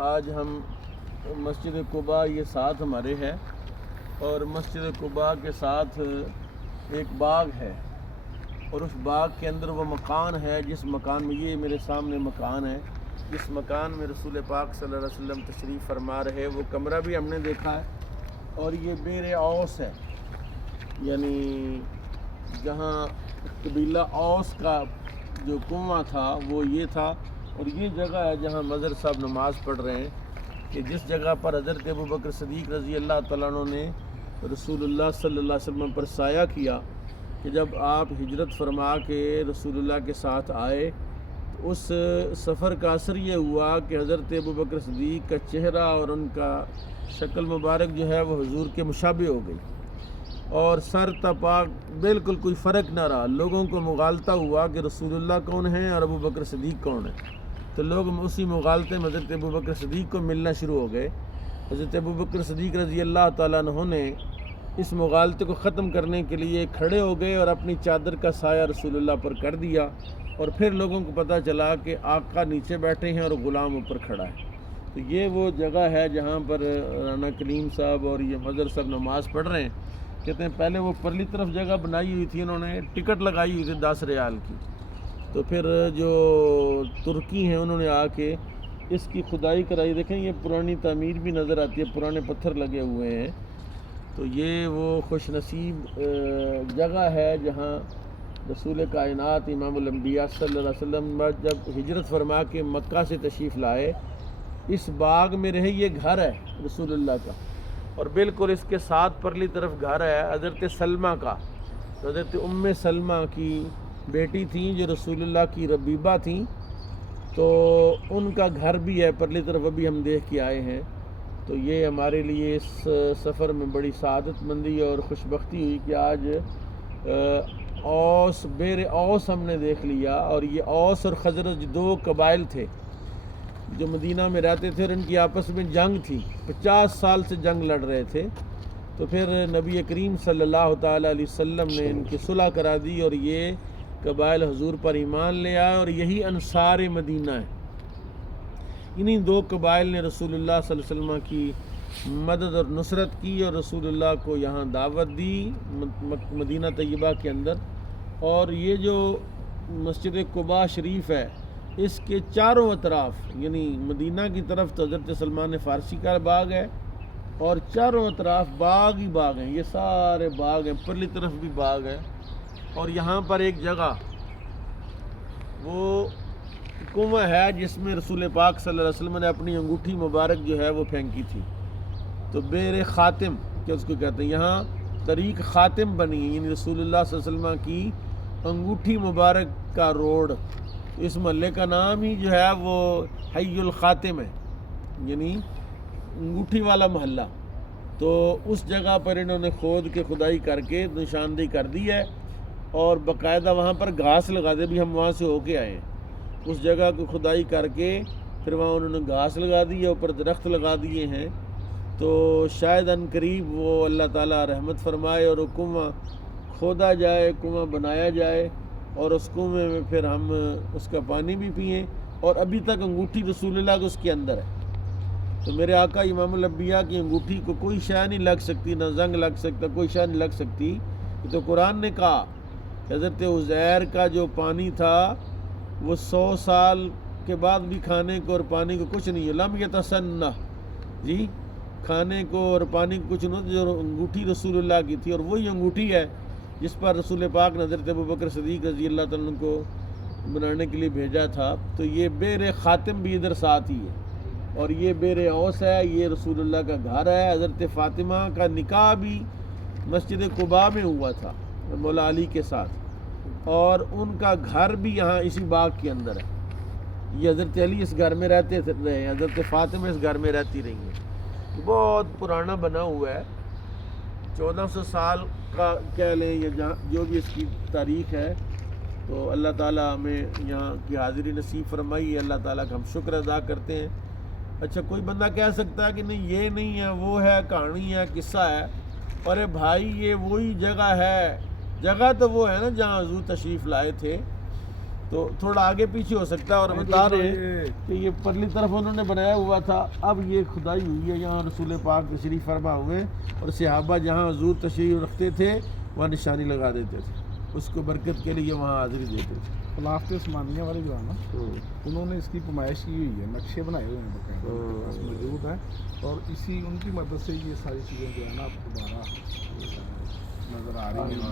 آج ہم مسجد قباء یہ ساتھ ہمارے ہے، اور مسجد قباء کے ساتھ ایک باغ ہے، اور اس باغ کے اندر وہ مکان ہے جس مکان میں، یہ میرے سامنے مکان ہے، جس مکان میں رسول پاک صلی اللہ علیہ وسلم تشریف فرما رہے، وہ کمرہ بھی ہم نے دیکھا ہے، اور یہ بیر اوس ہے، یعنی جہاں قبیلہ اوس کا جو کنواں تھا وہ یہ تھا، اور یہ جگہ ہے جہاں مظہر صاحب نماز پڑھ رہے ہیں، کہ جس جگہ پر حضرت ابوبکر صدیق رضی اللہ تعالیٰ عنہ نے رسول اللہ صلی اللہ علیہ وسلم پر سایہ کیا، کہ جب آپ ہجرت فرما کے رسول اللہ کے ساتھ آئے، تو اس سفر کا اثر یہ ہوا کہ حضرت ابوبکر صدیق کا چہرہ اور ان کا شکل مبارک جو ہے وہ حضور کے مشابہ ہو گئی، اور سر تا پا بالکل کوئی فرق نہ رہا، لوگوں کو مغالطہ ہوا کہ رسول اللہ کون ہیں اور ابوبکر صدیق کون ہیں، تو لوگ اسی مغالطے میں حضرت ابوبکر صدیق کو ملنا شروع ہو گئے۔ حضرت ابوبکر صدیق رضی اللہ تعالیٰ عنہ نے اس مغالطے کو ختم کرنے کے لیے کھڑے ہو گئے اور اپنی چادر کا سایہ رسول اللہ پر کر دیا، اور پھر لوگوں کو پتہ چلا کہ آقا نیچے بیٹھے ہیں اور غلام اوپر کھڑا ہے۔ تو یہ وہ جگہ ہے جہاں پر رانا کلیم صاحب اور یہ مظہر صاحب نماز پڑھ رہے ہیں۔ کہتے ہیں پہلے وہ پرلی طرف جگہ بنائی ہوئی تھی، انہوں نے ٹکٹ لگائی ہوئی تھی 10 ریال کی، تو پھر جو ترکی ہیں انہوں نے آ کے اس کی کھدائی کرائی۔ دیکھیں یہ پرانی تعمیر بھی نظر آتی ہے، پرانے پتھر لگے ہوئے ہیں، تو یہ وہ خوش نصیب جگہ ہے جہاں رسول کائنات امام الانبیاء صلی اللہ علیہ وسلم جب ہجرت فرما کے مکہ سے تشریف لائے، اس باغ میں رہے، یہ گھر ہے رسول اللہ کا، اور بالکل اس کے ساتھ پرلی طرف گھر ہے حضرت سلمہ کا، حضرت ام سلمہ کی بیٹی تھیں جو رسول اللہ کی ربیبہ تھیں، تو ان کا گھر بھی ہے پرلی طرف، ابھی ہم دیکھ کے آئے ہیں۔ تو یہ ہمارے لیے اس سفر میں بڑی سعادت مندی اور خوشبختی ہوئی کہ آج اوس، بیر اوس ہم نے دیکھ لیا، اور یہ اوس اور خزرج دو قبائل تھے جو مدینہ میں رہتے تھے، اور ان کی آپس میں جنگ تھی، 50 سال سے جنگ لڑ رہے تھے، تو پھر نبی کریم صلی اللہ تعالیٰ علیہ وسلم نے ان کی صلح کرا دی، اور یہ قبائل حضور پر ایمان لے آئے، اور یہی انصار مدینہ ہے۔ انہی دو قبائل نے رسول اللہ صلی اللہ علیہ وسلم کی مدد اور نصرت کی، اور رسول اللہ کو یہاں دعوت دی مدینہ طیبہ کے اندر۔ اور یہ جو مسجد قباء شریف ہے، اس کے چاروں اطراف، یعنی مدینہ کی طرف تو حضرت سلمان فارسی کا باغ ہے، اور چاروں اطراف باغ ہی باغ ہیں، یہ سارے باغ ہیں، پرلی طرف بھی باغ ہے، اور یہاں پر ایک جگہ وہ کنواں ہے جس میں رسول پاک صلی اللہ علیہ وسلم نے اپنی انگوٹھی مبارک جو ہے وہ پھینکی تھی، تو بیر خاتم کیا اس کو کہتے ہیں، یہاں طریق خاتم بنی ہے، یعنی رسول اللہ صلی اللہ علیہ وسلم کی انگوٹھی مبارک کا روڈ، اس محلے کا نام ہی جو ہے وہ حی الخاتم ہے، یعنی انگوٹھی والا محلہ۔ تو اس جگہ پر انہوں نے کھود کے کھدائی کر کے نشاندہی کر دی ہے، اور باقاعدہ وہاں پر گھاس لگا دے، بھی ہم وہاں سے ہو کے آئے ہیں، اس جگہ کو کھدائی کر کے پھر وہاں انہوں نے گھاس لگا دی ہے، اوپر درخت لگا دیے ہیں، تو شاید ان قریب وہ اللہ تعالیٰ رحمت فرمائے اور وہ کنواں کھودا جائے، کنواں بنایا جائے، اور اس کنویں میں پھر ہم اس کا پانی بھی پئیں، اور ابھی تک انگوٹھی رسول اللہ کو اس کے اندر ہے۔ تو میرے آقا امام الانبیاء کی انگوٹھی کو کوئی شے نہیں لگ سکتی، نہ زنگ لگ سکتا، کوئی شے نہیں لگ سکتی۔ یہ تو قرآن نے کہا کہ حضرت عزیر کا جو پانی تھا وہ 100 سال کے بعد بھی کھانے کو اور پانی کو کچھ نہیں ہے، لم یتسنہ، جی کھانے کو اور پانی کو کچھ نہیں، جو انگوٹھی رسول اللہ کی تھی، اور وہی انگوٹھی ہے جس پر رسول پاک نے حضرت ابوبکر صدیق رضی اللہ تعالیٰ عنہ کو بنانے کے لیے بھیجا تھا۔ تو یہ بیر خاتم بھی ادھر ساتھ ہی ہے، اور یہ بیر اوس ہے، یہ رسول اللہ کا گھر ہے۔ حضرت فاطمہ کا نکاح بھی مسجد قباء میں ہوا تھا مولا علی کے ساتھ، اور ان کا گھر بھی یہاں اسی باغ کے اندر ہے۔ یہ حضرت علی اس گھر میں رہتے رہے، حضرت فاطمہ اس گھر میں رہتی رہی ہیں۔ بہت پرانا بنا ہوا ہے، 1400 سال کا کہہ لیں، یا جو بھی اس کی تاریخ ہے۔ تو اللہ تعالیٰ ہمیں یہاں کی حاضری نصیب فرمائی، اللہ تعالیٰ کا ہم شکر ادا کرتے ہیں۔ اچھا کوئی بندہ کہہ سکتا ہے کہ نہیں یہ نہیں ہے، وہ ہے، کہانی ہے، قصہ ہے، ارے بھائی یہ وہی جگہ ہے، جگہ تو وہ ہے نا جہاں حضور تشریف لائے تھے۔ تو تھوڑا آگے پیچھے ہو سکتا ہے، اور بتا رہے ہیں کہ یہ پرلی طرف انہوں نے بنایا ہوا تھا، اب یہ کھدائی ہوئی ہے، یہاں رسول پاک تشریف فرما ہوئے اور صحابہ جہاں حضور تشریف رکھتے تھے وہاں نشانی لگا دیتے تھے، اس کو برکت کے لیے وہاں حاضری دیتے تھے۔ خلافت عثمانیہ والے جو ہے نا انہوں نے اس کی پیمائش کی ہوئی ہے، نقشے بنائے ہوئے ہیں باقاعدہ، ان کے پاس موجود ہیں، اور اسی ان کی مدد سے یہ ساری چیزیں جو ہے نا اب دوبارہ نظر آ رہی ہیں۔